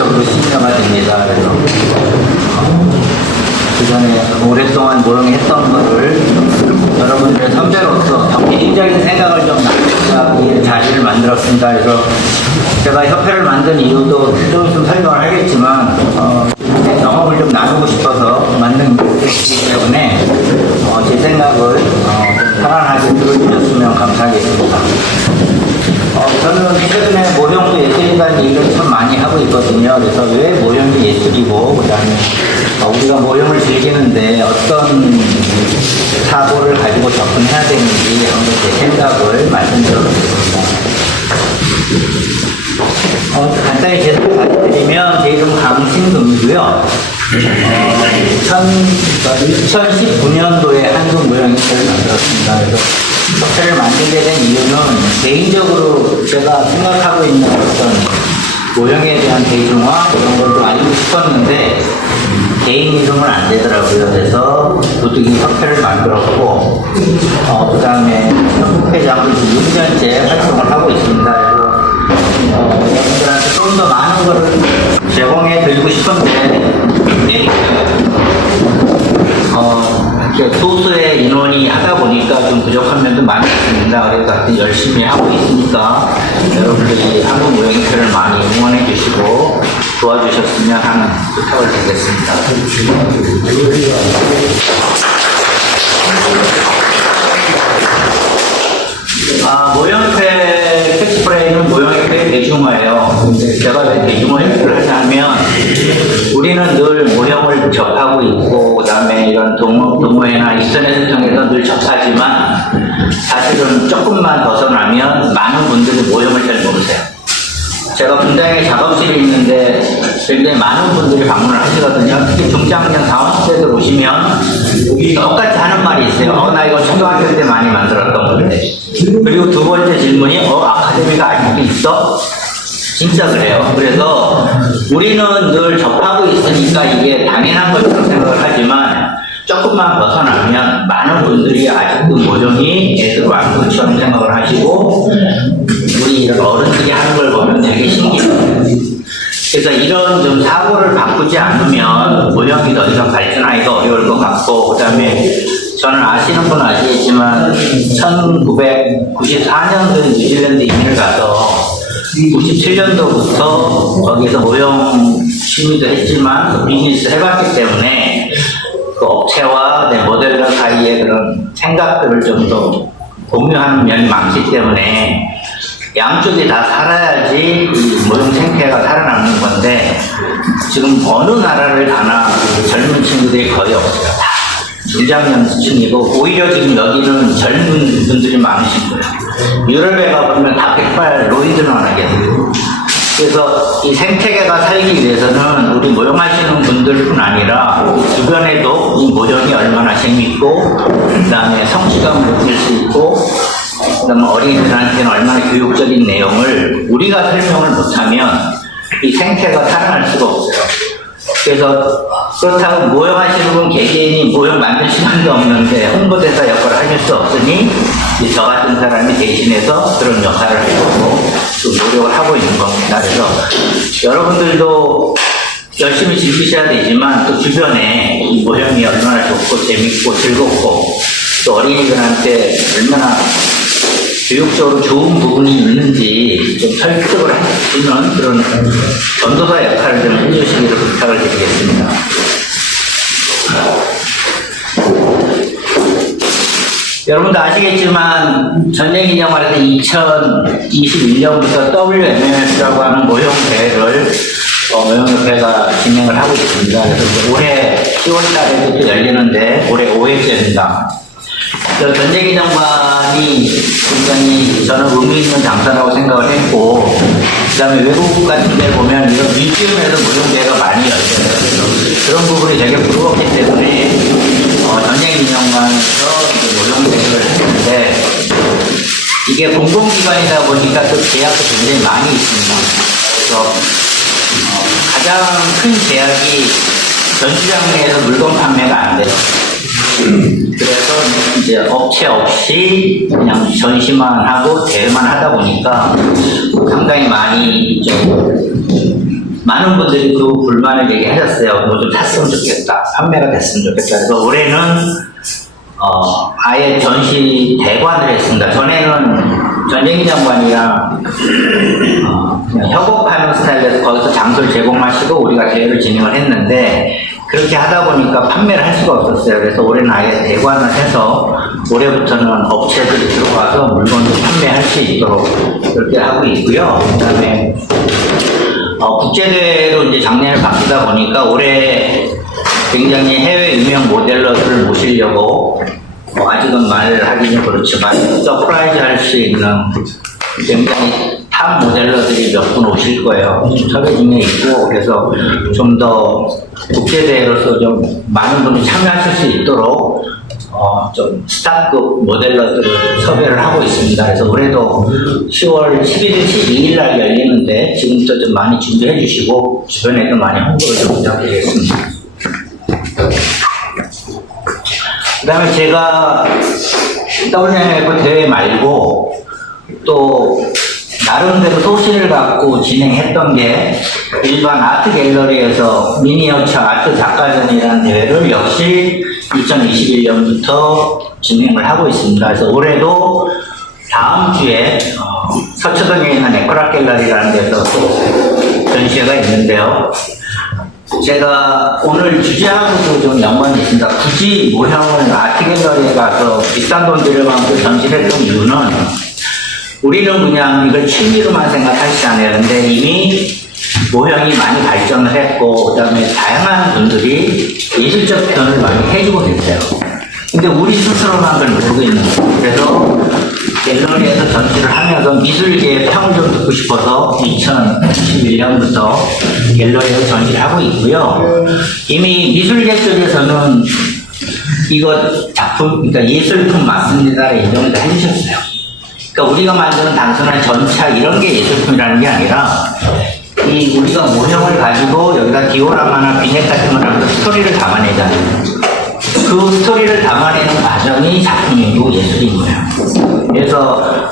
정식적으로 신뢰가 됩니다. 그래서 그전에 오랫동안 모형했던 거를 여러분들의 선배로서 개인적인 생각을 좀 남기는 자리를 만들었습니다. 그래서 제가 협회를 만든 이유도 좀 있으면 설명을 하겠지만 경험을 좀 나누고 싶어서 만든 것이기 때문에 제 생각을 좀 편안하게 들어주셨으면 감사하겠습니다. 저는 최근에 모형도 예술이라는 얘기를 참 많이 하고 있거든요. 그래서 왜 모형이 예술이고, 그 다음에 우리가 모형을 즐기는데 어떤 사고를 가지고 접근해야 되는지 한번 제 생각을 말씀드리겠습니다. 간단히 제 소개 드리면 제 이름은 강신금이고요. 2019년도에 한국 모형협회를 만들었습니다. 그래서 협회를 만들게 된 이유는 개인적으로 제가 생각하고 있는 어떤 모형에 대한 대중화 이런 걸 좀 알고 싶었는데 개인 이름은 안 되더라고요. 그래서 부득이 협회를 만들었고 그 다음에 협회장으로 6년째 활동을 하고 있습니다. 그래서 여러분들한테 좀 더 많은 거를 제공해 드리고 싶은데 소수의 인원이 하다 보니까 좀 부족한 면도 많이 있습니다. 그래서 하여튼 열심히 하고 있으니까 여러분들이 한국 모형협회를 많이 응원해 주시고 도와주셨으면 하는 부탁을 드리겠습니다. 모형협회 캐치프레이는 모형협회의 대중화예요. 제가 왜 대중화를 하냐면 우리는 늘 모형을 접하고 있고 그 다음에 이런 동호회나 인터넷을 통해서 늘 접하지만 사실은 조금만 벗어나면 많은 분들이 모형을 잘 모르세요. 제가 분당에 작업실이 있는데 굉장히 많은 분들이 방문을 하시거든요. 특히 중장년 사원시대들 오시면 똑같이 하는 말이 있어요. 나 이거 초등학교 때 많이 만들었던 건데. 그리고 두 번째 질문이 아카데미가 아직도 있어? 진짜 그래요. 그래서 우리는 늘 접하고 있으니까 이게 당연한 것처럼 생각을 하지만 조금만 벗어나면 많은 분들이 아직도 모형이 예술 왕국처럼 생각을 하시고 우리 이런 어른들이 하는 걸 보면 되게 신기해요. 그래서 이런 좀 사고를 바꾸지 않으면 모형이 더 이상 발전하기가 어려울 것 같고, 그 다음에 저는 아시는 분은 아시겠지만 1994년도에 뉴질랜드 이민을 가서 97년도부터 거기서 모형 취미도 했지만 비즈니스 해봤기 때문에 그 업체와 내 모델러 사이에 그런 생각들을 좀 더 공유하는 면이 많기 때문에 양쪽이 다 살아야지 이 모형 생태가 살아남는 건데 지금 어느 나라를 가나 젊은 친구들이 거의 없어요. 다 중장년층이고 오히려 지금 여기는 젊은 분들이 많으신 거예요. 유럽에 가보면 다 백발 노인들만 하겠어요. 그래서 이 생태계가 살기 위해서는 우리 모형하시는 분들뿐 아니라 주변에도 이 모형이 얼마나 재밌고 그 다음에 성취감을 느낄 수 있고 그 다음에 어린이들한테는 얼마나 교육적인 내용을 우리가 설명을 못하면 이 생태가 살아날 수가 없어요. 그래서 그렇다고 모형하시는 분 개개인이 모형 만들 시간도 없는데 홍보대사 역할을 하실 수 없으니 저 같은 사람이 대신해서 그런 역할을 해보고 또 노력을 하고 있는 겁니다. 그래서 여러분들도 열심히 즐기셔야 되지만 또 주변에 이 모형이 얼마나 좋고 재밌고 즐겁고 또 어린이들한테 얼마나 교육적으로 좋은 부분이 있는지 좀 설득을 해주는 그런 전도사 역할을 좀 해주시기를 부탁을 드리겠습니다. 여러분도 아시겠지만 전쟁기념관에서 2021년부터 WMMF라고 하는 모형대회를 모형협회가 진행을 하고 있습니다. 그래서 올해 10월달에 또 열리는데 올해 5회째입니다. 전쟁기념관이 굉장히 저는 의미 있는 장사라고 생각을 했고, 그 다음에 외국 같은 데 보면 이런 뮤지엄에서 모형대회가 많이 열려요. 그런 부분이 되게 부러웠기 때문에 전쟁기념관에서 모형대회를 했는데 이게 공공기관이다 보니까 또 제약도 굉장히 많이 있습니다. 그래서 가장 큰 제약이 전시장 내에서 물건 판매가 안 돼요. 그래서 이제 업체 없이 그냥 전시만 하고 대회만 하다 보니까 상당히 많이 많은 분들이 그 불만을 얘기하셨어요. 뭐 좀 탔으면 좋겠다. 판매가 됐으면 좋겠다. 그래서 올해는 아예 전시 대관을 했습니다. 전에는 전쟁기 장관이랑 그냥 협업하는 스타일에서 거기서 장소를 제공하시고 우리가 대회를 진행을 했는데 그렇게 하다 보니까 판매를 할 수가 없었어요. 그래서 올해는 아예 대관을 해서 올해부터는 업체들이 들어와서 물건도 판매할 수 있도록 그렇게 하고 있고요. 그 다음에 국제대회로 이제 작년에 바뀌다 보니까 올해 굉장히 해외 유명 모델러들을 모시려고 아직은 말을 하기는 그렇지만 서프라이즈 할 수 있는 굉장히 탑 모델러들이 몇 분 오실 거예요. 섭외 중에 있고 그래서 좀 더 국제대회로서 좀 많은 분이 참여하실 수 있도록 좀 스타급 모델러들을 섭외를 하고 있습니다. 그래서 올해도 10월 11일, 12일 날 열리는데 지금부터 좀 많이 준비해 주시고 주변에도 많이 홍보를 좀 부탁드리겠습니다. 그 다음에 제가 WNF 대회 말고 또 나름대로 소신을 갖고 진행했던 게 일반 아트 갤러리에서 미니어처 아트 작가전이라는 대회를 역시 2021년부터 진행을 하고 있습니다. 그래서 올해도 다음 주에 서초동에 있는 에코락 갤러리라는 데서 또 전시회가 있는데요. 제가 오늘 주제하고도 좀 연관이 있습니다. 굳이 모형을 아트 갤러리에 가서 비싼 돈 들여가면서 전시를 했던 이유는 우리는 그냥 이걸 취미로만 생각하지 않아요. 근데 이미 모형이 많이 발전을 했고, 그 다음에 다양한 분들이 예술적 표현을 많이 해주고 계세요. 근데 우리 스스로만 그걸 모르고 있는 거예요. 그래서 갤러리에서 전시를 하면서 미술계의 평을 좀 듣고 싶어서 2021년부터 갤러리에서 전시를 하고 있고요. 이미 미술계 쪽에서는 이거 작품, 그러니까 예술품 맞습니다. 인정을 다 해주셨어요. 그러니까 우리가 만드는 단순한 전차 이런 게 예술품이라는 게 아니라 이 우리가 모형을 가지고 여기다 디오라마나 비넷 같은 걸 하면서 스토리를 담아내잖아요. 그 스토리를 담아내는 과정이 작품이고 예술인 거예요. 그래서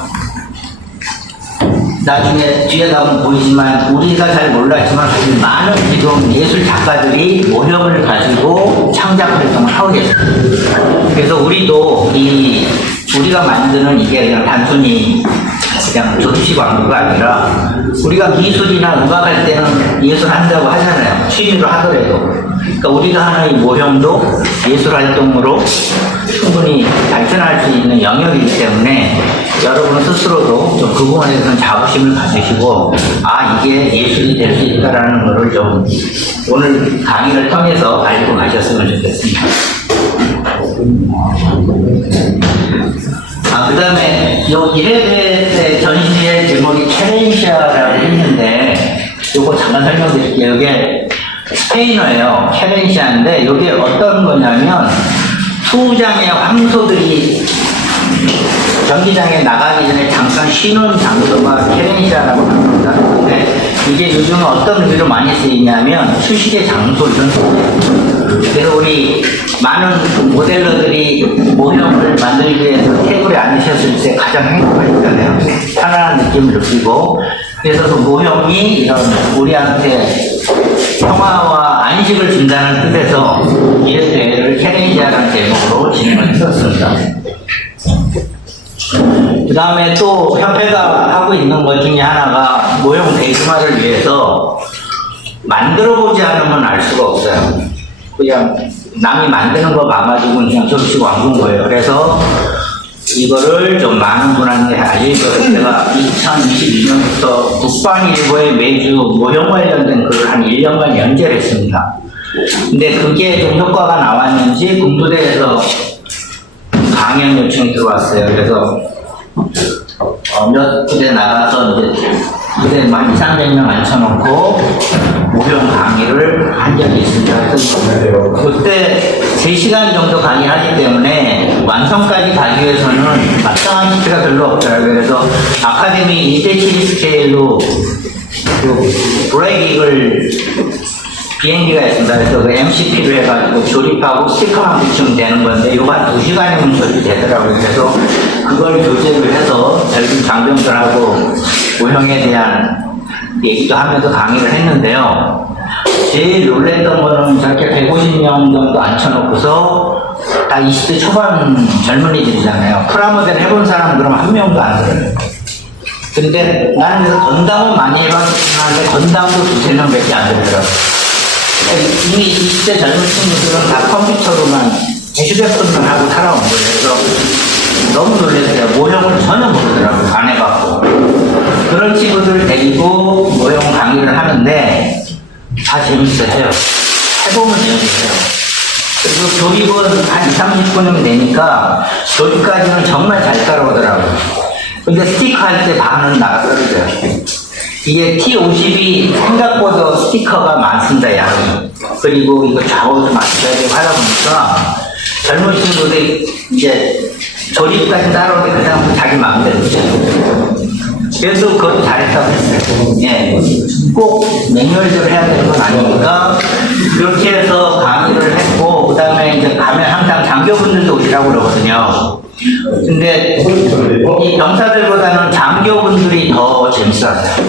나중에 뒤에 가면 보이지만 우리가 잘 몰랐지만 사실 많은 지금 예술 작가들이 모형을 가지고 창작 활동을 하고 계세요. 그래서 우리도 우리가 만드는 이게 그냥 단순히 그냥 조립식 광고가 아니라 우리가 미술이나 음악할 때는 예술 한다고 하잖아요. 취미로 하더라도. 그러니까 우리가 하는 이 모형도 예술 활동으로 충분히 발전할 수 있는 영역이기 때문에 여러분 스스로도 좀 그 부분에 대해서는 자부심을 가지시고 이게 예술이 될 수 있다라는 것을 좀 오늘 강의를 통해서 알고 가셨으면 좋겠습니다. 그 다음에 요 1회 전시의 제목이 케렌시아라고 했는데 요거 잠깐 설명드릴게요. 이게 스페인어예요. 케렌시아인데 이게 어떤 거냐면 투장의 황소들이 경기장에 나가기 전에 잠깐 쉬는 장소가 케렌시아라고 합니다. 근데 이게 요즘은 어떤 의미로 많이 쓰이냐면 휴식의 장소 이런 소리예요. 그래서 우리 많은 모델러들이 모형을 만들기 위해서 테이블에 앉으셨을 때 가장 행복하시잖아요. 편안한 느낌을 느끼고 그래서 그 모형이 이런 우리한테 평화와 안식을 준다는 뜻에서 이 대회를 케렌시아라는 제목으로 진행을 했었습니다. 그 다음에 또 협회가 하고 있는 것 중에 하나가 모형 대중화를 위해서 만들어보지 않으면 알 수가 없어요. 그냥 남이 만드는 거 봐가지고 그냥 접시 왕군 거예요. 그래서 이거를 좀 많은 분한테 알리려고 제가 2022년부터 국방일보에 매주 모형 관련된 글을 한 1년간 연재했습니다. 근데 그게 좀 효과가 나왔는지 군부대에서 강연 요청이 들어왔어요. 그래서 몇 부대 나가서 이제 부대 2,300명 앉혀놓고 모형 강의를 한 적이 있습니다. 그래서 그때 3시간 정도 강의하기 때문에 완성까지 가기 위해서는 마땅한 시기가 별로 없더라고요. 그래서 아카데미 1:7 스케일로 그 브레이크를 비행기가 있습니다. 그래서 그 MCP로 해가지고 조립하고 스티커만 붙이면 되는 건데 이거 한 2시간이면 조립되더라고요. 그래서 그걸 교재를 해서 젊은 장병들하고 모형에 대한 얘기도 하면서 강의를 했는데요. 제일 놀랬던 거는 저렇게 150명 정도 앉혀놓고서 다 20대 초반 젊은이들이잖아요. 프라모델 해본 사람 그럼 한 명도 안 들어요. 근데 나는 그래서 건담은 많이 해봤는데 건담도 두세 명밖에 안 되더라고요. 이미 20대 젊은 친구들은 다 컴퓨터로만 휴대폰만 하고 살아온 거예요. 그래서 너무 놀랐어요. 모형을 전혀 모르더라고요. 안 해봤고. 그런 친구들을 데리고 모형 강의를 하는데 다 재밌어요. 해보면 재밌어요. 그리고 조립은 한 20-30분이면 되니까 조립까지는 정말 잘 따라오더라고요. 근데 스티커 할 때 반은 나가 떨어져요. 이게 T50이 생각보다 스티커가 많습니다, 양이. 그리고 이거 좌우도 맞춰야 되고 하다 보니까 젊은 친구들이 이제 조립까지 따라오는데 그 사람은 자기 마음대로 있잖아요. 그래서 그것도 잘했다고 했어요. 예. 꼭 매뉴얼대로 해야 되는 건 아니니까 그렇게 해서 강의를 했고, 그 다음에 이제 가면 항상 장교분들도 오시라고 그러거든요. 근데 이 병사들보다는 장교분들이 더 재밌었어요.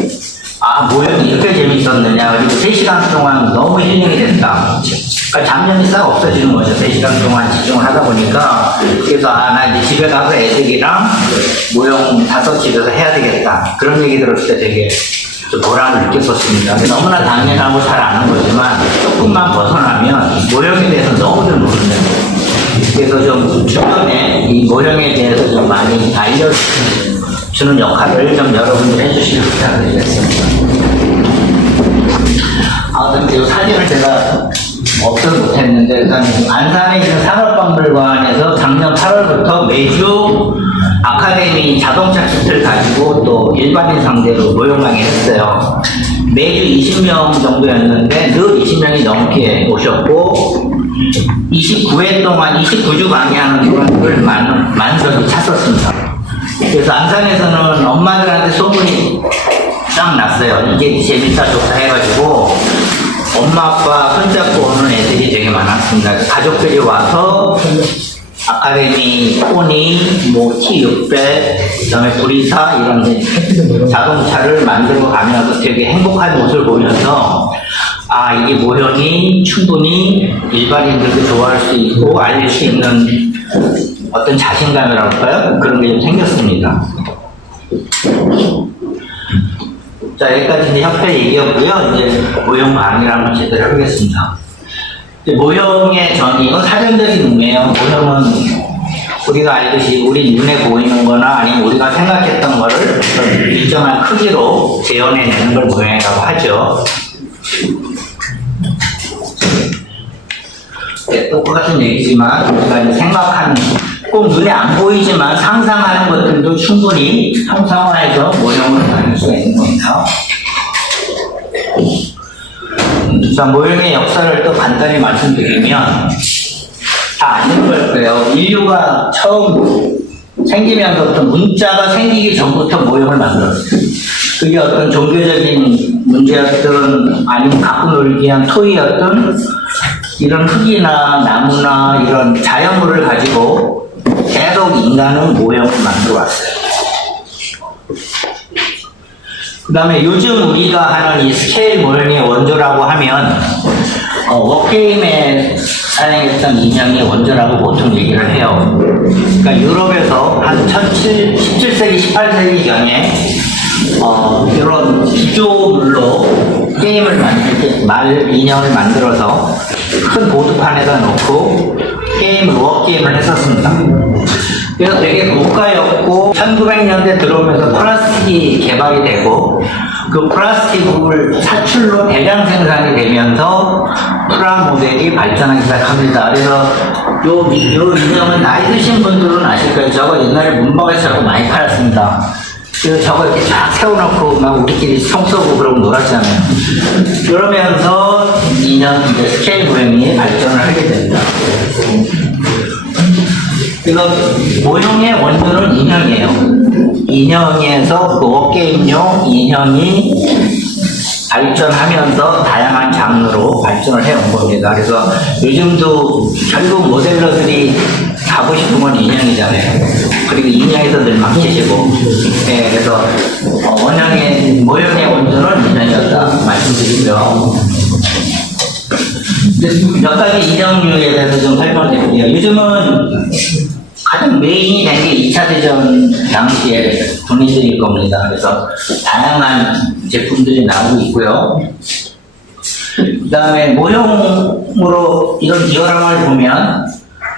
아, 모형이 이렇게 재밌었느냐. 그리고 3시간 동안 너무 힐링이 됐다. 그러니까 잡념이 싹 없어지는 거죠. 3시간 동안 집중을 하다 보니까. 그래서 아, 나 이제 집에 가서 애들이랑 모형 5집에서 해야 되겠다. 그런 얘기 들었을 때 되게 좀 보람을 느꼈었습니다. 너무나 당연하고 잘 아는 거지만 조금만 벗어나면 모형에 대해서 너무들 모른다는. 그래서 좀 주변에 이 모형에 대해서 좀 많이 알려주는 역할을 좀 여러분들 해주시길 부탁드리겠습니다. 아무튼 이 사진을 제가 없어서 못했는데, 일단 안산에 있는 산업박물관에서 작년 8월부터 매주 아카데미 자동차 키트를 가지고 또 일반인 상대로 모형 강의를 했어요. 매주 20명 정도였는데 늘 20명이 넘게 오셨고 29회 동안 29주 강의하는 동안을 만석이 찼었습니다. 그래서 안산에서는 엄마들한테 소문이 쫙 났어요. 이게 재밌다 좋다 해가지고 엄마 아빠 손잡고 오는 애들이 되게 많았습니다. 가족들이 와서 아카데미, 포니, 뭐 T600, 그 다음에 브리사 이런 자동차를 만들고 가면서 되게 행복한 모습을 보면서 아, 이게 모형이 충분히 일반인들도 좋아할 수 있고 알릴 수 있는 어떤 자신감이랄까요? 그런 게 좀 생겼습니다. 자, 여기까지 이제 협회 얘기였고요. 이제 모형 강의를 한번 제대로 하겠습니다. 모형의 이건 사전적인 의미예요. 모형은 우리가 알듯이 우리 눈에 보이는 거나 아니면 우리가 생각했던 거를 일정한 크기로 재현해내는 걸 모형이라고 하죠. 네, 똑같은 얘기지만 우리가 이제 생각하는 꼭 눈에 안 보이지만 상상하는 것들도 충분히 형상화해서 모형을 만들 수가 있는 겁니다. 자, 모형의 역사를 또 간단히 말씀드리면 다 아시는 걸 거예요. 인류가 처음 생기면서부터 문자가 생기기 전부터 모형을 만들었어요. 그게 어떤 종교적인 문제였든 아니면 갖고 놀기 위한 토이였든 이런 흙이나 나무나 이런 자연물을 가지고 계속 인간은 모형을 만들어 왔어요. 그 다음에 요즘 우리가 하는 이 스케일 모형의 원조라고 하면 워게임에 사용했던 인형의 원조라고 보통 얘기를 해요. 그러니까 유럽에서 한 17세기, 18세기 전에 이런 기조물로 게임을 만들 때 말 인형을 만들어서 큰 보드판에다 놓고 워게임을 했었습니다. 그래서 되게 고가였고 1900년대 들어오면서 플라스틱이 개발이 되고 그 플라스틱을 사출로 대량 생산이 되면서 프라모델이 발전하기 시작합니다. 그래서 요 인형은 나이 드신 분들은 아실 거예요. 저거 옛날에 문방에서 많이 팔았습니다. 그래서 저거 이렇게 쫙 세워놓고 막 우리끼리 총 쏘고 그러고 놀았잖아요. 그러면서 인형 스케일 모형이 발전을 하게 됩니다. 그래서 모형의 원조는 인형이에요. 인형에서 워게임용 인형이 발전하면서 다양한 장르로 발전을 해온 겁니다. 그래서 요즘도 결국 모델러들이 하고 싶은 건 인형이잖아요. 그리고 인형에서 늘 망치시고, 네, 그래서 원형의 모형의 원조는 인형이었다 말씀드리고요. 몇 가지 인형류에 대해서 좀 설명을 드릴게요. 요즘은 가장 메인이 된 게 2차 대전 당시에 군인들일 겁니다. 그래서 다양한 제품들이 나오고 있고요. 그 다음에 모형으로 이런 디오라마를 보면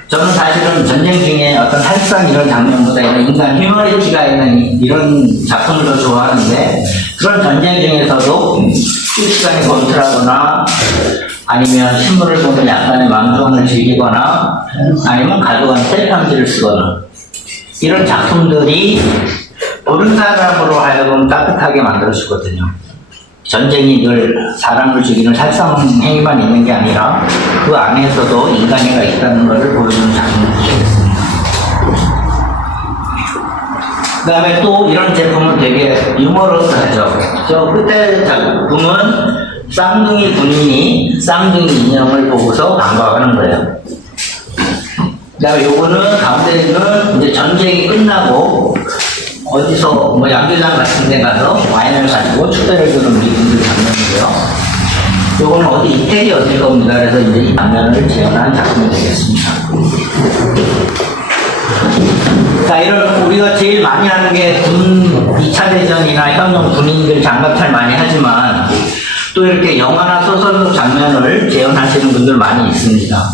저는 사실은 전쟁 중에 어떤 살상 이런 장면보다 이런 인간 휴머니티가 있는 이런 작품을 더 좋아하는데 그런 전쟁 중에서도 실시간에 검출하거나 아니면 신문을 보면 약간의 망조안을 즐기거나 아니면 가져간 셀카지를 쓰거나 이런 작품들이 보는 사람으로 하여금 따뜻하게 만들어주거든요. 전쟁이 늘 사람을 죽이는 살상 행위만 있는 게 아니라 그 안에서도 인간애가 있다는 것을 보여주는 작품이 되겠습니다. 그 다음에 또 이런 제품은 되게 유머러스하죠. 저 끝에 작품은 쌍둥이 군인이 쌍둥이 인형을 보고서 반가워하는 거예요. 그 다음에 요거는 가운데 있는 이제 전쟁이 끝나고 어디서 뭐 양조장 같은 데 가서 와인을 가지고 축배를 주는 미군들 장면이고요. 요거는 어디 이태리 어딜 겁니다. 그래서 이제 이 장면을 재현한 작품이 되겠습니다. 자, 이런 우리가 제일 많이 하는 게 군 2차 대전이나 현역 군인들 장갑차를 많이 하지만 또 이렇게 영화나 소설 장면을 재현하시는 분들 많이 있습니다.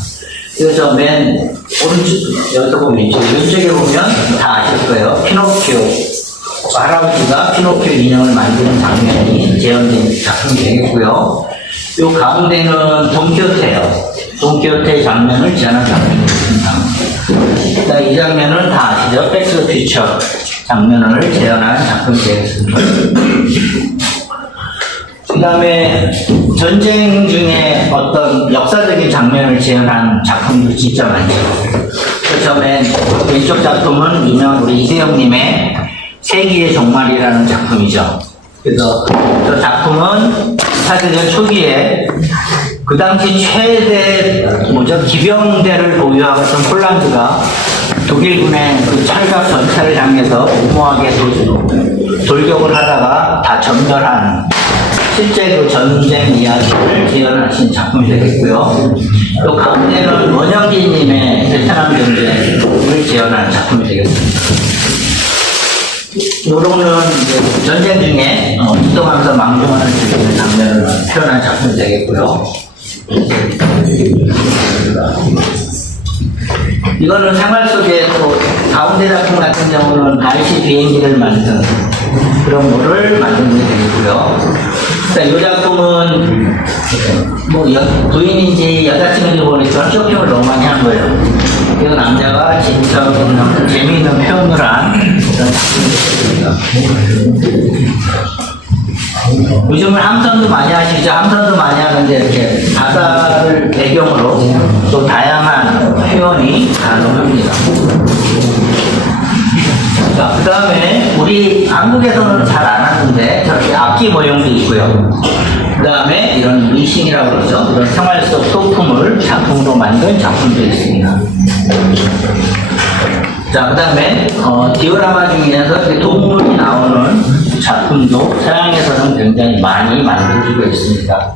그래서 맨 오른쪽, 여기서 보면 왼쪽에 보면 다 아실 거예요. 피노키오. 할아버지가 피노키오 인형을 만드는 장면이 재현된 작품이 되겠고요. 요 가운데는 돈키호테예요. 돈키호테의 장면을 재현한 작품이 되겠습니다. 이 장면은 다 아시죠? 백스 퓨처 장면을 재현한 작품이 되겠습니다. 그 다음에 전쟁 중에 어떤 역사적인 장면을 재현한 작품도 진짜 많죠. 처음에 왼쪽 작품은 유명한 우리 이세영님의 세기의 종말이라는 작품이죠. 그래서 저 작품은 2차 대전 초기에 그 당시 최대 기병대를 보유하고 있던 폴란드가 독일군의 그 철갑 전차를 향해서 무모하게 돌격을 하다가 다 전멸한 실제 그 전쟁 이야기를 재현하신 작품이 되겠고요. 또 가운데는 원영기님의 베트남 전쟁을 재현한 작품이 되겠습니다. 요거는 전쟁 중에 이동하면서 망종안을 즐기는 장면을 표현한 작품이 되겠고요. 이거는 생활 속에 또 가운데 작품 같은 경우는 RC 비행기를 만든 그런 거를 만든 게 되겠고요. 이 작품은 뭐 부인인지 여자친구인지 모르겠지만 쇼핑을 너무 많이 한 거예요. 그래서 남자가 진짜 재미있는 표현을 한 그런 작품이었습니다. 요즘은 함선도 많이 하시죠. 함선도 많이 하는데 이렇게 바다를 배경으로 또 다양한 표현이 가능합니다. 자, 그 다음에 우리 한국에서는 잘 안 하는데 저렇게 악기 모형도 있고요. 그 다음에 이런 미싱이라고 그러죠. 이런 생활 속 소품을 작품으로 만든 작품도 있습니다. 자, 그 다음에 디오라마 중에서 동물이 나오는 작품도 서양에서는 굉장히 많이 만들어지고 있습니다.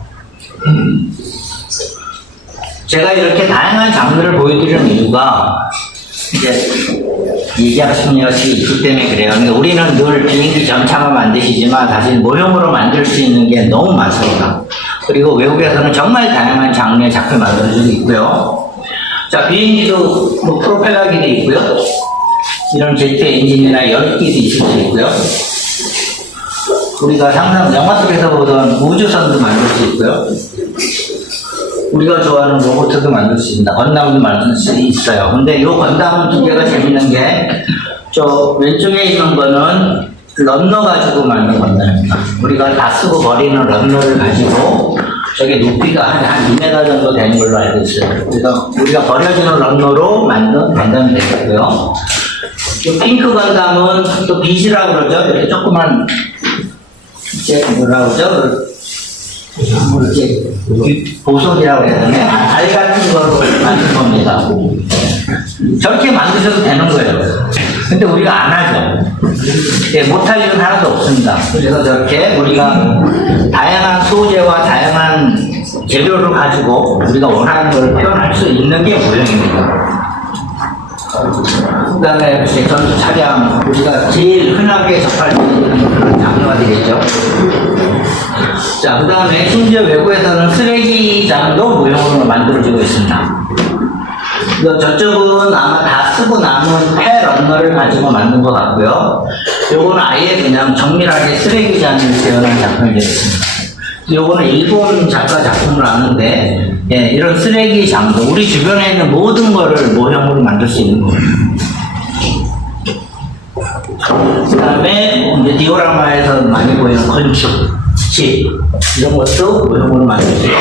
제가 이렇게 다양한 장르를 보여드리는 이유가 이제 얘기하시는 것이 있기 때문에 그래요. 그러니까 우리는 늘 비행기 전차만 만드시지만 사실 모형으로 만들 수 있는 게 너무 많습니다. 그리고 외국에서는 정말 다양한 장르의 작품을 만들어주고 있고요. 자, 비행기도 뭐 프로펠러기도 있고요. 이런 제트 엔진이나 열기도 있을 수 있고요. 우리가 항상 영화 속에서 보던 우주선도 만들 수 있고요. 우리가 좋아하는 로봇도 만들 수 있습니다. 건담도 만들 수 있어요. 근데 이 건담 두 개가 재밌는 게, 저 왼쪽에 있는 거는 런너 가지고 만든 건담입니다. 우리가 다 쓰고 버리는 런너를 가지고, 저게 높이가 한 2m 정도 되는 걸로 알고 있어요. 그래서 우리가 버려지는 런너로 만든 건담이 되겠고요. 이 핑크 건담은 또 빛이라고 그러죠. 이렇게 조그만, 이제 뭐라 그러죠? 뭐 이렇게 보석이라고 해야 되나? 알 같은 거로 만든 겁니다. 저렇게 만드셔도 되는 거예요. 근데 우리가 안 하죠. 예, 못할 일은 하나도 없습니다. 그래서 저렇게 우리가 다양한 소재와 다양한 재료를 가지고 우리가 원하는 걸 표현할 수 있는 게 모형입니다. 그 다음에 전투 차량, 우리가 제일 흔하게 접할 수 있는 그런 장르가 되겠죠. 자, 그 다음에 심지어 외국에서는 쓰레기장도 모형으로 만들어지고 있습니다. 저쪽은 아마 다 쓰고 남은 폐 런너를 가지고 만든 것 같고요. 요거는 아예 그냥 정밀하게 쓰레기장을 재현한 작품이 되겠습니다. 요거는 일본 작가 작품을 아는데, 예, 이런 쓰레기장도 우리 주변에 있는 모든 거를 모형으로 만들 수 있는 거예요. 그 다음에 이제 디오라마에서 많이 보이는 건축, 집, 이런 것도 모형으로 만들 수 있고,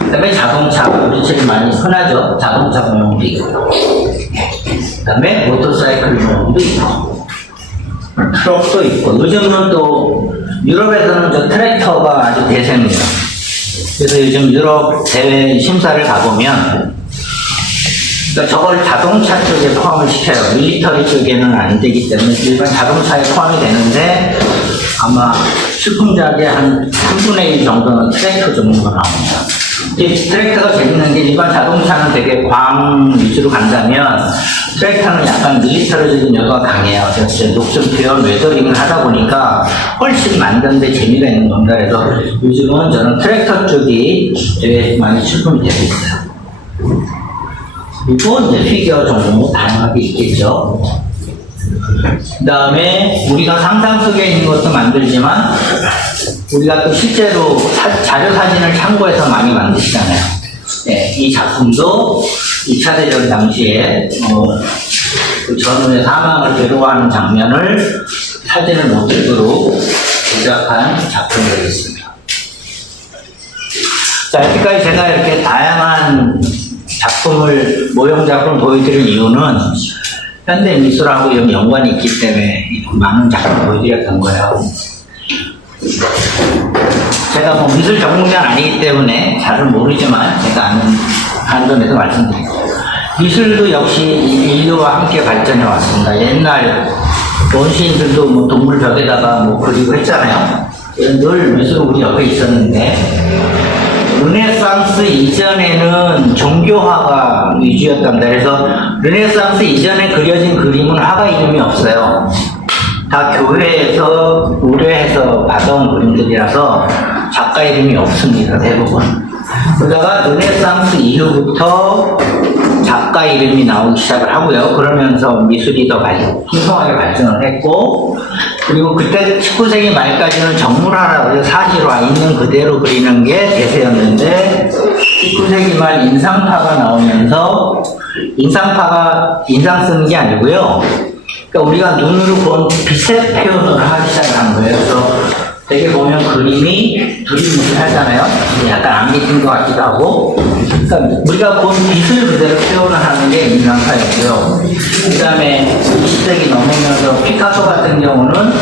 그 다음에 자동차, 우리 제일 많이 흔하죠. 자동차 모형도 있고, 그 다음에 모터사이클 모형도 있고, 트럭도 있고, 요즘은 또 유럽에서는 저 트랙터가 아주 대세입니다. 그래서 요즘 유럽 대회 심사를 가보면, 그러니까 저걸 자동차 쪽에 포함을 시켜요. 밀리터리 쪽에는 안 되기 때문에 일반 자동차에 포함이 되는데, 아마 출품작의 한 3분의 1 정도는 트랙터 정도가 나옵니다. 이 트랙터가 재밌는 게 일반 자동차는 되게 광 위주로 간다면 트랙터는 약간 밀리터리적인 요소가 강해요. 그래서 녹슨 표현, 웨더링을 하다 보니까 훨씬 만드는데 재미가 있는 겁니다. 그래서 요즘은 저는 트랙터 쪽이 되게 많이 출품이 되고 있어요. 그리고 이제 피규어 종류 다양하게 있겠죠. 그 다음에 우리가 상상 속에 있는 것도 만들지만 우리가 또 실제로 자료 사진을 참고해서 많이 만드시잖아요. 네, 이 작품도 2차 대전 당시에 그 전후의 사망을 괴로워하는 장면을 사진을 모티브로 제작한 작품이 되겠습니다. 자, 여기까지 제가 이렇게 다양한 작품을, 모형 작품을 보여드릴 이유는 현대 미술하고 연관이 있기 때문에 많은 작품을 보여드렸던 거예요. 제가 뭐 미술 전공자는 아니기 때문에 잘은 모르지만 제가 아는 한점에서 말씀드릴게요. 미술도 역시 인류와 함께 발전해 왔습니다. 옛날 원시인들도 뭐 동물 벽에다가 뭐 그리고 했잖아요. 늘 미술은 우리 옆에 있었는데 르네상스 이전에는 종교화가 위주였답니다. 그래서 르네상스 이전에 그려진 그림은 화가 이름이 없어요. 다 교회에서 의뢰해서 받아온 그림들이라서 작가 이름이 없습니다. 대부분. 그러다가 르네상스 이후부터 작가 이름이 나오기 시작을 하고요. 그러면서 미술이 더 풍성하게 발전을 했고, 그리고 그때 19세기 말까지는 정물화라고 해서 사실화 있는 그대로 그리는 게 대세였는데 19세기 말 인상파가 나오면서 인상파가 인상 쓰는 게 아니고요. 그러니까 우리가 눈으로 본 빛의 표현을 하기 시작한 거예요. 그래서 되게 보면 그림이 두리뭉실하잖아요. 약간 안 믿는 것 같기도 하고. 그러니까 우리가 본 빛을 그대로 표현을 하는 게 인상파였고요. 그 다음에 20세기 넘으면서 피카소 같은 경우는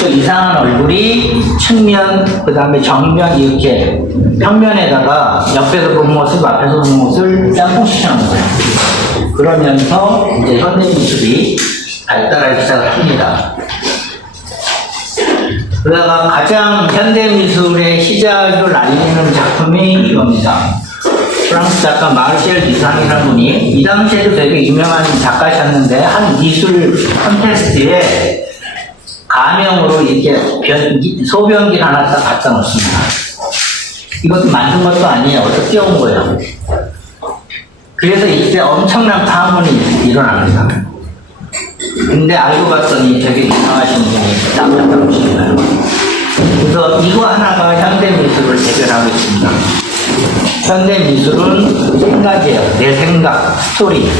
좀 이상한 얼굴이 측면, 그 다음에 정면 이렇게 평면에다가 옆에서 본 모습, 앞에서 본 모습을 짬뽕시키는 거예요. 그러면서 이제 현대미술이 발달하기 시작을 합니다. 그러다가 가장 현대미술의 시작을 알리는 작품이 이겁니다. 프랑스 작가 마르셀 디상이라는 분이 이 당시에도 되게 유명한 작가셨는데 한 미술 콘테스트에 가명으로 이렇게 소변기를 하나 딱 갖다 놓습니다. 이것도 만든 것도 아니에요. 어디서 띄운 거예요. 그래서 이때 엄청난 파문이 일어납니다. 근데 알고 봤더니 되게 유명하신 분이 딱 갖다 놓으시는 거예요. 그래서 이거 하나가 현대미술을 대변하고 있습니다. 현대미술은 생각이에요. 내 생각, 스토리.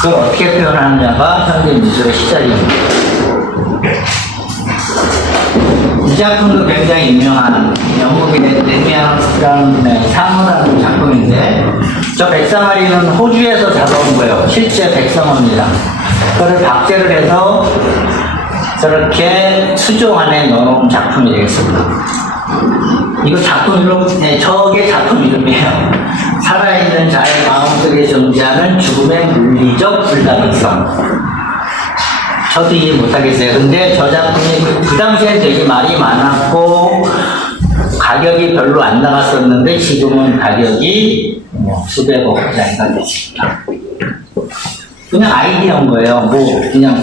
그걸 어떻게 표현하느냐가 현대미술의 시작입니다. 이 작품도 굉장히 유명한 영국의 데미안이라는 상어라는 작품인데 저 백상아리는 호주에서 잡아온 거예요. 실제 백상어입니다. 그걸 박제를 해서 저렇게 수조 안에 넣어놓은 작품이 되겠습니다. 이거 작품 이름, 네, 저게 작품 이름이에요. 살아있는 자의 마음속에 존재하는 죽음의 물리적 불가능성. 저도 이해 못하겠어요. 근데 저 작품이 그 당시엔 되게 말이 많았고 가격이 별로 안 나갔었는데 지금은 가격이 수백억 짜리가 됐습니다. 그냥 아이디어인 거예요. 뭐 그냥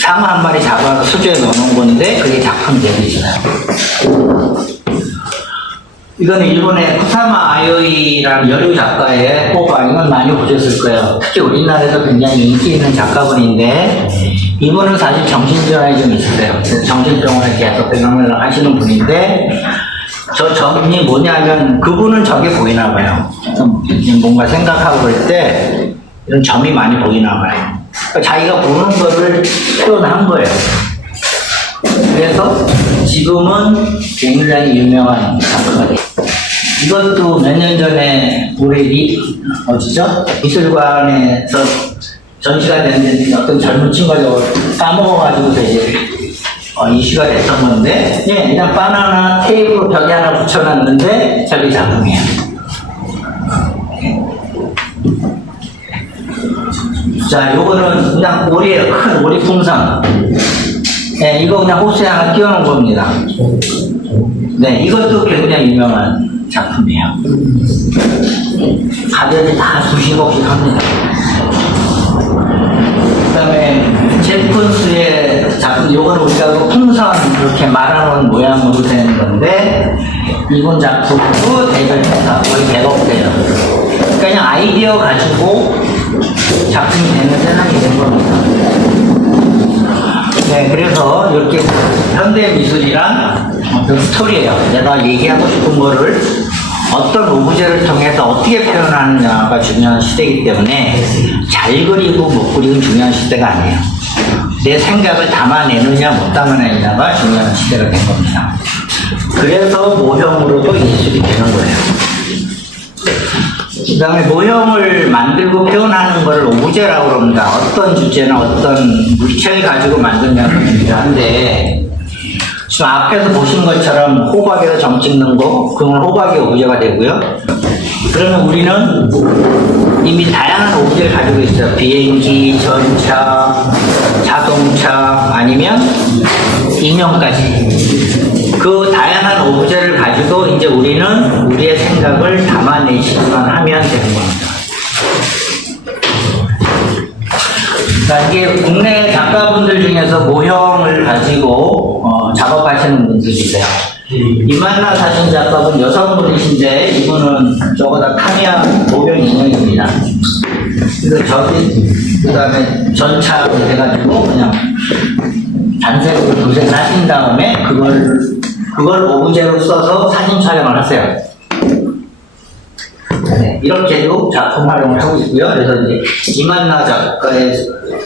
상어 한 마리 잡아서 수조에 넣어놓은 건데 그게 작품이 되고 있어요. 이거는 일본의 쿠사마 아요이라는 여류 작가의 호가, 이건 많이 보셨을 거예요. 특히 우리나라에서 굉장히 인기 있는 작가분인데 이분은 사실 정신질환이 좀 있으세요. 정신병원에 계속 병원을 하시는 분인데 저 점이 뭐냐면 그분은 저게 보이나 봐요. 뭔가 생각하고 그럴 때 이런 점이 많이 보이나 봐요. 그러니까 자기가 보는 거를 표현한 거예요. 그래서 지금은 굉장히 유명한 작가가 돼요. 이것도 몇 년 전에 우리 어디죠? 미술관에서 전시가 됐는데 어떤 젊은 친구가 저걸 까먹어가지고 되게 이슈가 됐던 건데, 예, 그냥 바나나 테이프 벽에 하나 붙여놨는데 저기 작품이에요. 자, 요거는 그냥 오리예요. 큰 오리 풍선. 네, 이거 그냥 호스에 하나 끼워놓은 겁니다. 네, 이것도 굉장히 유명한 작품이에요. 가격이 다 수십억씩 합니다. 그 다음에 제프스의 작품, 요거는 우리가 그 풍선 그렇게 말하는 모양으로 되는 건데, 이번 작품도 대별회사 거의 100억 돼요. 그냥 아이디어 가지고 작품이 되는 세상이 된 겁니다. 네, 그래서 이렇게 현대 미술이란 어떤 스토리예요. 내가 얘기하고 싶은 거를 어떤 오브제를 통해서 어떻게 표현하느냐가 중요한 시대이기 때문에 잘 그리고 못 그리고 중요한 시대가 아니에요. 내 생각을 담아내느냐 못 담아내느냐가 중요한 시대가 된 겁니다. 그래서 모형으로도 예술이 되는 거예요. 그 다음에 모형을 만들고 표현하는 것을 오브제라고 합니다. 어떤 주제나 어떤 물체를 가지고 만드냐가 중요한데, 지금 앞에서 보신 것처럼 호박에서 점 찍는 거, 그건 호박이 오브제가 되고요. 그러면 우리는 이미 다양한 오브제를 가지고 있어요. 비행기, 전차, 자동차, 아니면 인형까지. 그 다양한 오브제를 가지고 이제 우리는 우리의 생각을 담아내시기만 하면 되는 겁니다. 그러니까 이게 국내 작가분들 중에서 모형을 가지고 작업하시는 분들이 있어요. 이만나 사진 작가분 여성분이신데 이분은 저거다 카미야 모형 인형입니다. 그래서 저기 그 다음에 전차로 해가지고 그냥 단색으로 도색을 하신 다음에 그걸 오브제로 써서 사진 촬영을 하세요. 네, 이렇게도 작품 활용을 하고 있고요. 그래서 이제 이만나 작가의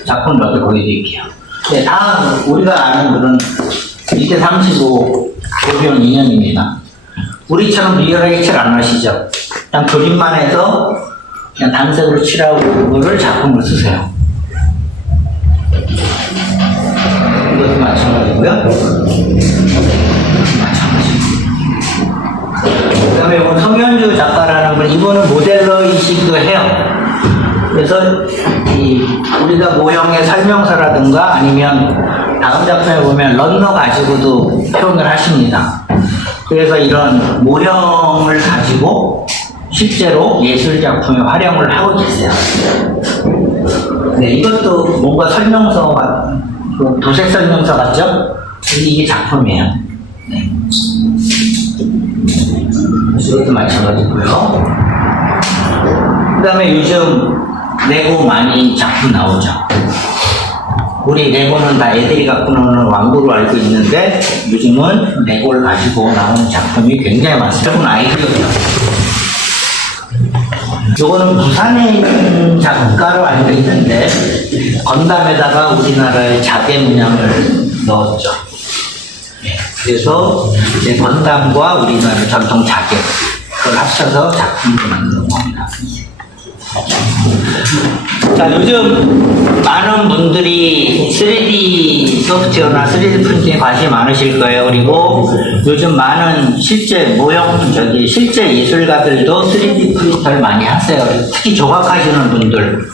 작품을 몇 개 보여드릴게요. 네, 다음 우리가 아는 그런 밑에 35 모형 인형입니다. 우리처럼 리얼하게 칠 안 하시죠? 그냥 그림만 해서 그냥 단색으로 칠하고 그거를 작품으로 쓰세요. 이것도 마찬가지고요. 그 다음에 이건 성현주 작가라는 분, 이분은 모델러이시기도 해요. 그래서 우리가 모형의 설명서라든가 아니면 다음 작품에 보면 런너 가지고도 표현을 하십니다. 그래서 이런 모형을 가지고 실제로 예술 작품에 활용을 하고 계세요. 네, 이것도 뭔가 설명서, 도색 설명서 같죠? 이게 작품이에요. 네. 이것도 마찬가지고요. 그 다음에 요즘 레고 많이 작품 나오죠. 우리 레고는 다 애들이 갖고 노는 왕구로 알고 있는데 요즘은 레고를 가지고 나오는 작품이 굉장히 많습니다. 여러분 아이디어죠. 요거는 부산에 있는 작가로 알고 있는데 건담에다가 우리나라의 자개 문양을 넣었죠. 네, 그래서 이제 건담과 우리나라 전통 자개 그걸 합쳐서 작품을 만드는 겁니다. 자, 요즘 많은 분들이 3D 소프트웨어나 3D 프린팅에 관심이 많으실 거예요. 그리고 요즘 많은 실제 실제 예술가들도 3D 프린터를 많이 하세요. 특히 조각하시는 분들은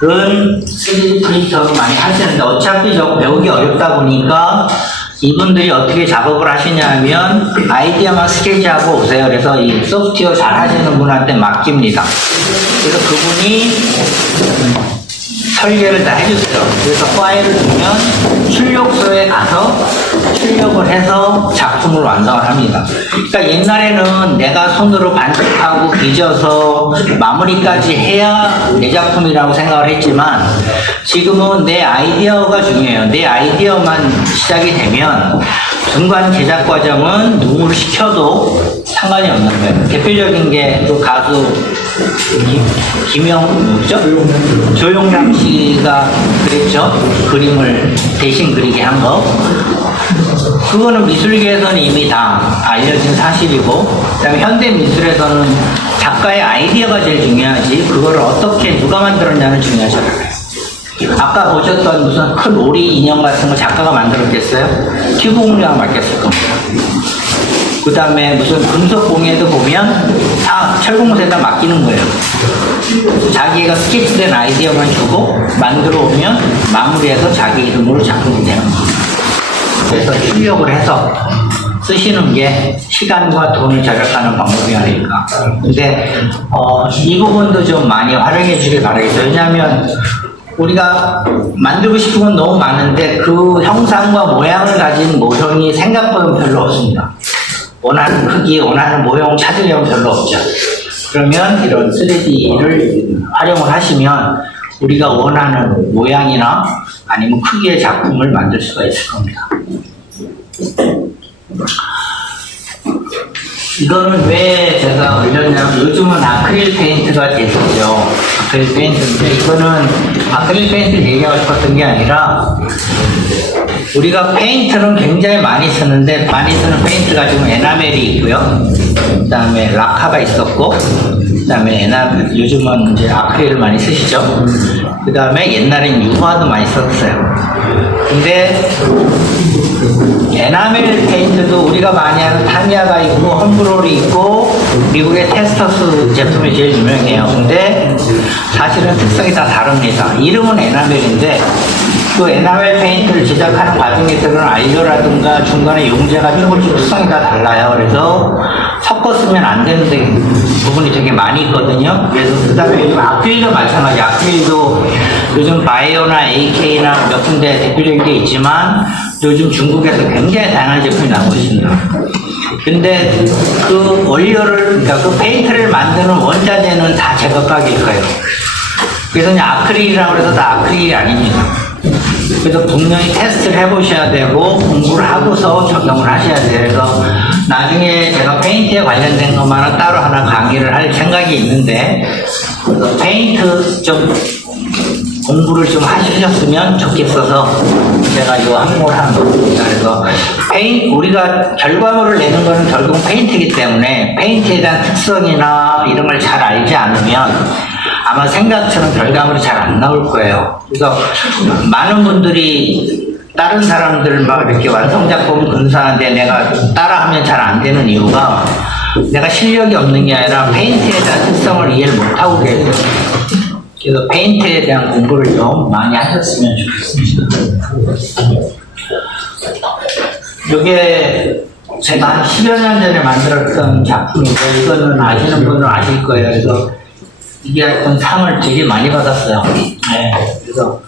3D 프린터를 많이 하시는데 어차피 저거 배우기 어렵다 보니까 이분들이 어떻게 작업을 하시냐면 아이디어만 스케치하고 오세요. 그래서 이 소프트웨어 잘 하시는 분한테 맡깁니다. 그래서 그분이 설계를 다 해주세요. 그래서 파일을 주면 출력소에 가서 출력을 해서 작품을 완성을 합니다. 그러니까 옛날에는 내가 손으로 반죽하고 빚어서 마무리까지 해야 내 작품이라고 생각을 했지만 지금은 내 아이디어가 중요해요. 내 아이디어만 시작이 되면 중간 제작 과정은 누구를 시켜도 상관이 없는 거예요. 대표적인 게 그 가수 조용남 씨가 그랬죠. 그림을 대신 그리게 한 거. 그거는 미술계에서는 이미 다 알려진 사실이고, 그다음에 현대 미술에서는 작가의 아이디어가 제일 중요하지, 그거를 어떻게 누가 만들었냐는 중요하지 않아요. 아까 보셨던 무슨 큰 오리 인형 같은 거 작가가 만들었겠어요? 튜브 공장을 맡겼을 겁니다. 그 다음에 무슨 금속 공예도 보면 다 철공사에다 맡기는 거예요. 자기가 스케치된 아이디어만 주고 만들어 오면 마무리해서 자기 이름으로 작품이 되는 거예요. 그래서 출력을 해서 쓰시는 게 시간과 돈을 절약하는 방법이 아닐까. 근데 이 부분도 좀 많이 활용해 주길 바라겠어요. 왜냐하면 우리가 만들고 싶은 건 너무 많은데 그 형상과 모양을 가진 모형이 생각보다 별로 없습니다. 원하는 크기, 원하는 모형 찾으려면 별로 없죠. 그러면 이런 3D를 활용을 하시면 우리가 원하는 모양이나 아니면 크기의 작품을 만들 수가 있을 겁니다. 이거는 왜 제가 올렸냐면 요즘은 아크릴 페인트가 됐죠. 아크릴 페인트인데 이거는 아크릴 페인트를 얘기하고 싶었던 게 아니라 우리가 페인트는 굉장히 많이 쓰는데 많이 쓰는 페인트가 지금 에나멜이 있고요. 그 다음에 라카가 있었고, 그 다음에 요즘은 이제 아크릴을 많이 쓰시죠. 그 다음에 옛날엔 유화도 많이 썼어요. 근데 에나멜 페인트도 우리가 많이 하는 타미야가 있고 험브롤이 있고 미국의 테스터스 제품이 제일 유명해요. 근데 사실은 특성이 다 다릅니다. 이름은 에나멜인데 그 에나멜 페인트를 제작하는 과정에 들어가는 알료라든가 중간에 용제가 조금씩 특성이 다 달라요. 그래서 섞어 쓰면 안 되는 부분이 되게 많이 있거든요. 그래서 그 다음에 요즘 아크릴도 마찬가지. 아크릴도 요즘 바이오나 AK나 몇 군데 대표적인 게 있지만 요즘 중국에서 굉장히 다양한 제품이 나오고 있습니다. 근데 그 원료를, 그러니까 그 페인트를 만드는 원자재는 다 제각각일 거예요. 그래서 그냥 아크릴이라고 해서 다 아크릴이 아닙니다. 그래서 분명히 테스트를 해보셔야 되고 공부를 하고서 적용을 하셔야 돼요. 그래서 나중에 제가 페인트에 관련된 것만은 따로 하나 강의를 할 생각이 있는데 그래서 페인트 좀 공부를 좀 하셨으면 좋겠어서 제가 이 항목을 하는 겁니다. 그래서 우리가 결과물을 내는 거는 결국 페인트이기 때문에 페인트에 대한 특성이나 이런 걸 잘 알지 않으면 아마 생각처럼 결과물이 잘 안 나올 거예요. 그래서 많은 분들이 다른 사람들 막 이렇게 완성작품 근사한데 내가 따라하면 잘 안 되는 이유가 내가 실력이 없는 게 아니라 페인트에 대한 특성을 이해를 못하고 계세요. 그래서 페인트에 대한 공부를 좀 많이 하셨으면 좋겠습니다. 이게 제가 한 10여 년 전에 만들었던 작품인데 이거는 아시는 분은 아실 거예요. 그래서 이게 어떤 상을 되게 많이 받았어요. 네, 그래서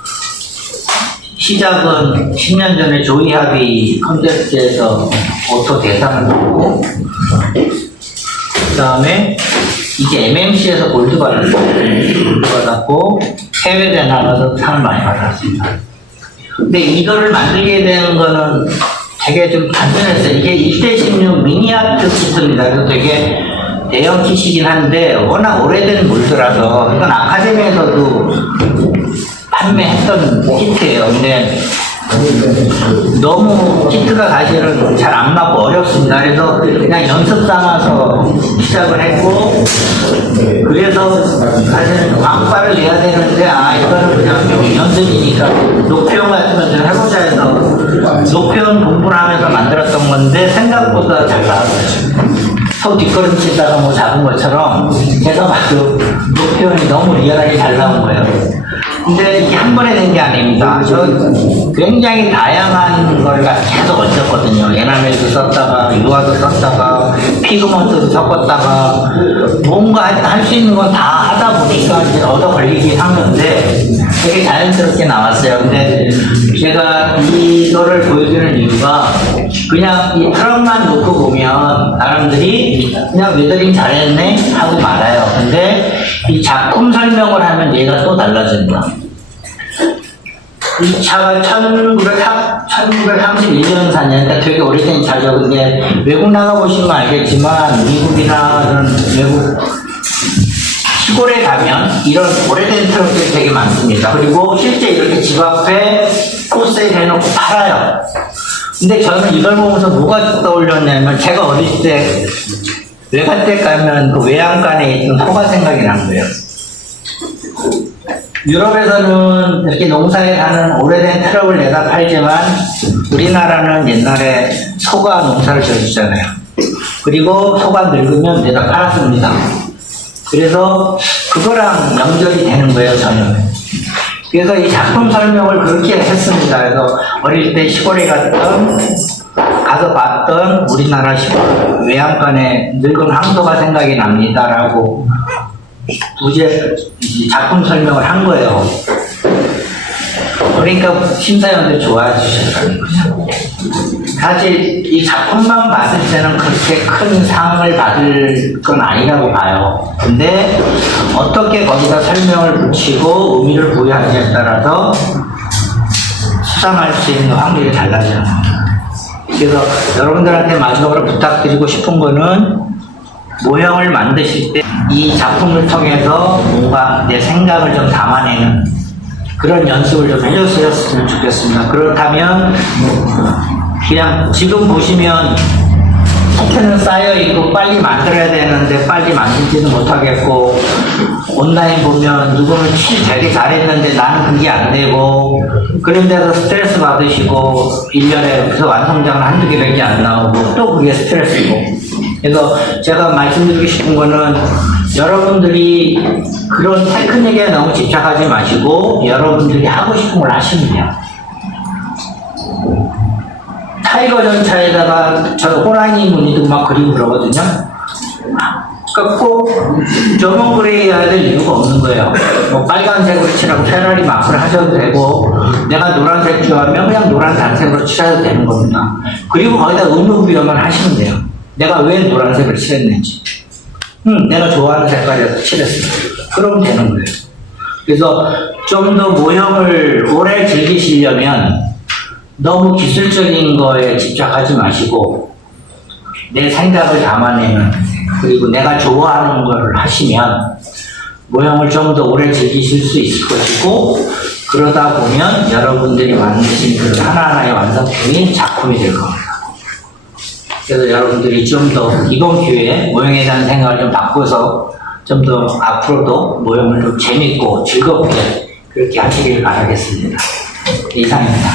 시작은 10년 전에 조이 하비 콘테스트에서 오토 대상을 받고 그 다음에 이게 MMC에서 골드 받았고 해외대 나가서 상을 많이 받았습니다. 근데 이거를 만들게 되는 거는 되게 좀 단순했어요. 이게 1대16 미니아트 키트입니다. 그래서 되게 대형 키트이긴 한데 워낙 오래된 물들라서 이건 아카데미에서도 판매했던 키트예요. 근데 너무 키트가 사실은 잘 안 맞고 어렵습니다. 그래서 그냥 연습 삼아서 시작을 했고, 그래서 사실은 광과를 내야 되는데, 이거는 그냥 연습이니까 녹표현 같은 걸 좀 해보자 해서 녹표현 공부를 하면서 만들었던 건데, 생각보다 잘 나왔어요. 소 뒷걸음치다가 뭐 잡은 것처럼 제가 봐도 녹표현이 너무 리얼하게 잘 나온 거예요. 근데 이게 한 번에 된 게 아닙니다. 저 굉장히 다양한 걸 계속 얹었거든요. 에나멜도 썼다가, 유화도 썼다가, 피그먼트도 섞었다가, 뭔가 할 수 있는 건 다 하다 보니까 이제 얻어 걸리긴 한 건데 되게 자연스럽게 나왔어요. 근데 제가 이거를 보여주는 이유가 그냥 이 트럭만 놓고 보면 사람들이 그냥 웨더링 잘했네 하고 말아요. 근데 이 작품 설명을 하면 얘가 또 달라집니다. 이 차가 1931년 사냐니까 되게 오래된 차죠. 근데 외국 나가보시면 알겠지만 미국이나 그런 외국 시골에 가면 이런 오래된 트럭들이 되게 많습니다. 그리고 실제 이렇게 집 앞에 포스에 대놓고 팔아요. 근데 저는 이걸 보면서 뭐가 떠올렸냐면 제가 어릴 때 외갓댁 가면 그 외양간에 있던 소가 생각이 난 거예요. 유럽에서는 이렇게 농사에 사는 오래된 트럭을 내다 팔지만 우리나라는 옛날에 소가 농사를 져주잖아요. 그리고 소가 늙으면 내다 팔았습니다. 그래서 그거랑 연결이 되는 거예요, 저는. 그래서 이 작품 설명을 그렇게 했습니다. 그래서 어릴 때 시골에 가서 봤던 우리나라 시골 외양간에 늙은 황소가 생각이 납니다라고 작품 설명을 한 거예요. 그러니까 심사위원들 좋아해 주셨다는 거죠. 사실 이 작품만 봤을 때는 그렇게 큰 상을 받을 건 아니라고 봐요. 근데 어떻게 거기다 설명을 붙이고 의미를 부여하느냐에 따라서 수상할 수 있는 확률이 달라져요. 그래서 여러분들한테 마지막으로 부탁드리고 싶은 거는 모형을 만드실 때 이 작품을 통해서 뭔가 내 생각을 좀 담아내는 그런 연습을 좀 해주셨으면 좋겠습니다. 그렇다면 그냥 지금 보시면 속편은 쌓여있고 빨리 만들어야 되는데 빨리 만들지는 못하겠고, 온라인 보면 누구는 되게 잘했는데 나는 그게 안 되고, 그런 데서 스트레스 받으시고 1년에 그래서 완성장은 한두 개밖에 안 나오고 또 그게 스트레스고. 그래서 제가 말씀드리고 싶은 거는 여러분들이 그런 테크닉에 너무 집착하지 마시고 여러분들이 하고 싶은 걸 하시면 돼요. 타이거 전차에다가 저 호랑이 무늬도 막 그리고 그러거든요. 그러니까 꼭 저번 그레이 해야 될 이유가 없는 거예요. 뭐 빨간색으로 칠하고 페라리 마크를 하셔도 되고, 내가 노란색 좋아하면 그냥 노란 단색으로 칠해도 되는 겁니다. 그리고 거기다 의무부여만 하시면 돼요. 내가 왜 노란색을 칠했는지. 내가 좋아하는 색깔이라서 칠했어. 그러면 되는 거예요. 그래서 좀 더 모형을 오래 즐기시려면 너무 기술적인 거에 집착하지 마시고 내 생각을 담아내는, 그리고 내가 좋아하는 걸 하시면 모형을 좀 더 오래 즐기실 수 있을 것이고, 그러다 보면 여러분들이 만드신 그 하나하나의 완성품이 작품이 될 겁니다. 그래서 여러분들이 좀 더 이번 기회에 모형에 대한 생각을 좀 바꿔서 좀 더 앞으로도 모형을 좀 재밌고 즐겁게 그렇게 하시길 바라겠습니다. 이상입니다.